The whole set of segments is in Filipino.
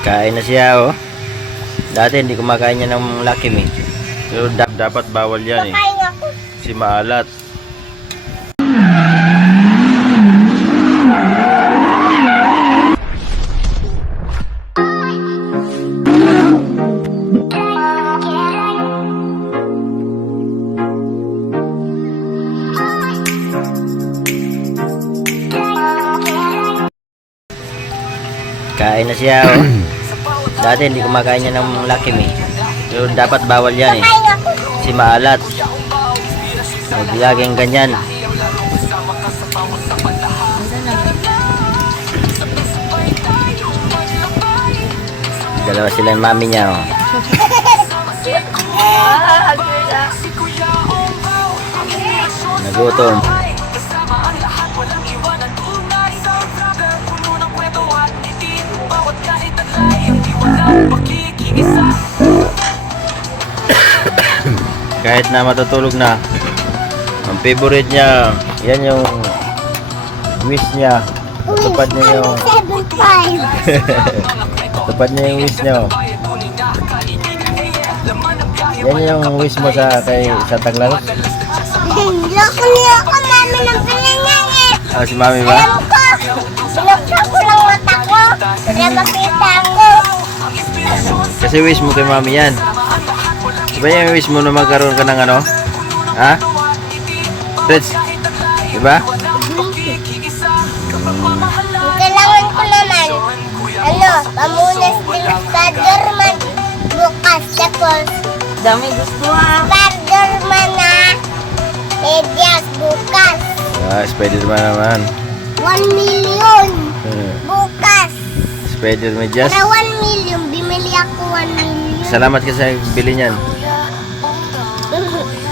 Kain na siya, oh. Dati hindi kumakain niya ng Lucky Me. Pero dapat bawal yan, eh. Kakain ako. Si maalat. Kain na siya, oh. Dati hindi kumakain niya ng Lucky Me. Pero dapat bawal yan, eh. Kakain ako. Si maalat. Laging ganyan. Dalawa sila yung mami niya, oh. Nagutom. Kahit na matutulog na, ang favorite niya, yan yung wish niya. Tupad niya yung 7.5. tupad niya yung wish niya, oh. Yan yung wish mo sa Taglaros. Loko niya ako, mami ng pinangyayit. Ah, si mami ba? Alam ko, sinuksan ko lang mata ko. Para makita ko. Kasi wish mo kay mami yan. Diba yung wish mo na magkaroon ka ng ano? Ha? Fritz? Diba? Kailangan ko naman, pamunas din Spider-Man bukas. Tapos, Dami gusto ha. Spider-Man na medyas bukas. Ah, Spider-Man naman. 1 million bukas. Spider-Man just. Para 1 million, bimili ako 1 million. Salamat ka sa bili niyan.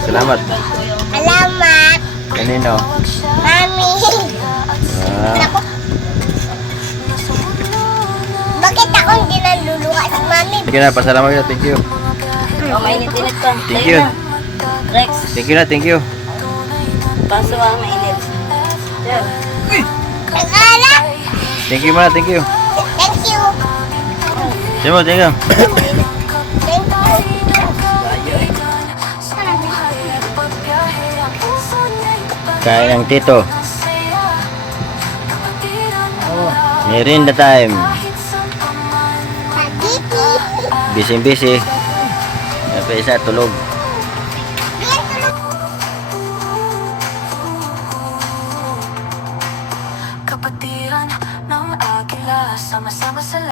Salamat. Alamat, Kanino? mami. Ah, Naku. Bakit ako hindi naluluha si mami? sige na, pasalamat ka. Thank you. Oh, mainit-init to. Thank you. Rex, Thank you na, thank you. paso ang mainit. Yan. Nag-ala? Thank you muna, thank you. Thank you. Sige mo, thank you. Thank you. Kain ng tito. Merinda time. Pagiti. Busy-busy. Yung isa, tulog. Kapatiran ng agila, sama-sama sa